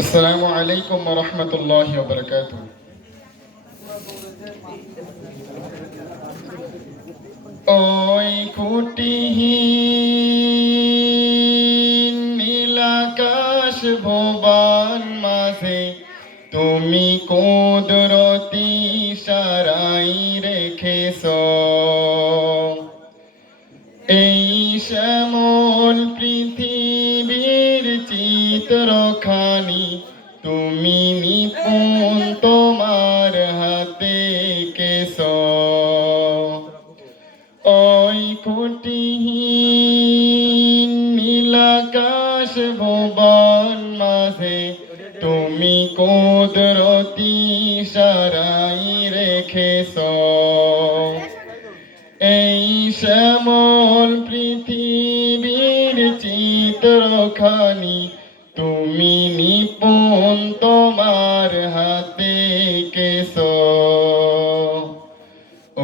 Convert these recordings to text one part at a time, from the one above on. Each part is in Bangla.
আসসালামু আলাইকুম রহমতুল্লাহ বরকাত ওই খুঁটিহীন নীলাকাশ ভুবন মাঝে তুমি কুদরতি সারাই রেখেছ। শ্যামল পৃথিবীর চিত্রখানি, তুমি নিপুণ তোমার হাতে কেশ। ওই কুটিহীন নীলাকাশ ভবন মাঝে, তুমি কুদরতি সারাই রেখেছ। এই শ্যামল পৃথিবীর চিত্রখানি তুমি নিপুণ তোমার হাতে কেশ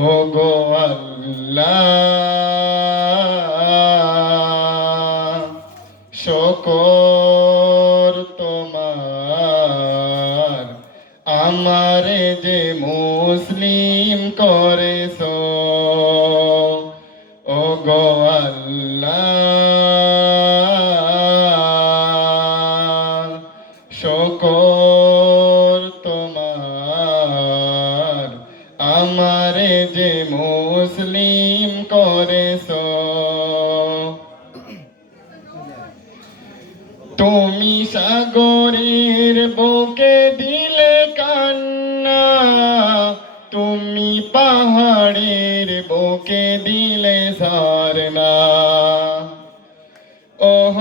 ও গো শকর তোমার আমারে যে মুসলিম করেছ যে মুসলিম করেছ। তুমি সাগরের বুকে দিলে কান্না, তুমি পাহাড়ের বুকে দিলে ঝরনা। ওহ,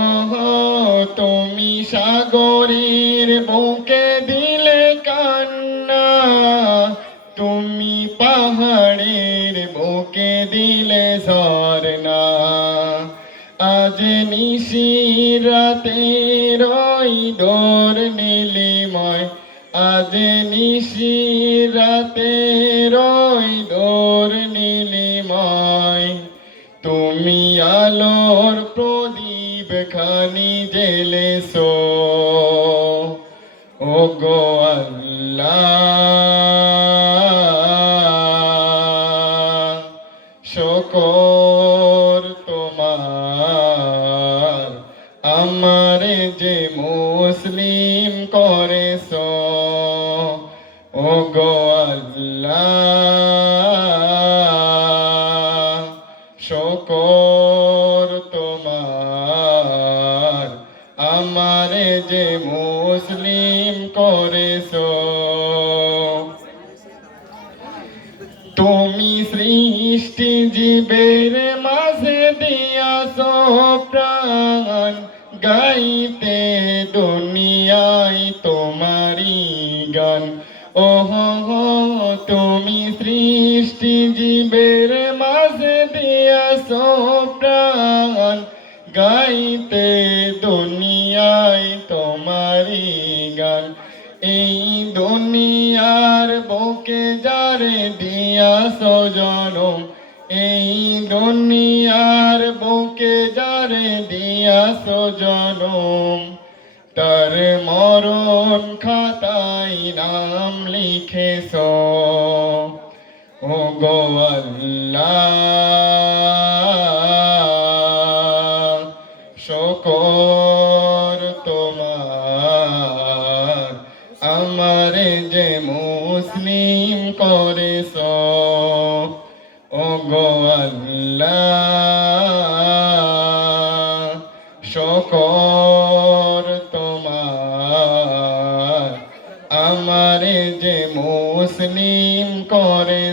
তুমি সাগরের বুকে দিলে আজ নিশিরাতে রই দোর নীলিময়। আজ নিশিরাতে রই দোর নীলিময়। তুমি আলোর প্রদীপ খানি জেলেছ ও গো আল্লাহ শকর যে মুসলিম করেছ ও গো শকর তোমার। আমারে যে মুসলিম করেছ, তুমি সৃষ্টি জীবের মাঝে দিয়াছ প্রাণ। গাইতে দুনিয়ায় তোমারি গান। ওহ তুমি সৃষ্টি জীবের মাঝে দিয়াছ প্রাণ। গাইতে দুনিয়ায় তোমারি গান। এই দুনিয়ার বুকে যারে দিয়াছ জনম, এই দুনিয়ার দিয়াছ জনম। তার মরণ খাতায় নাম লিখেছ। ও গো আল্লাহ তোমার। আমারে যে মুসলিম করেছ। ও গো আমারে যে মুসলিম করেছ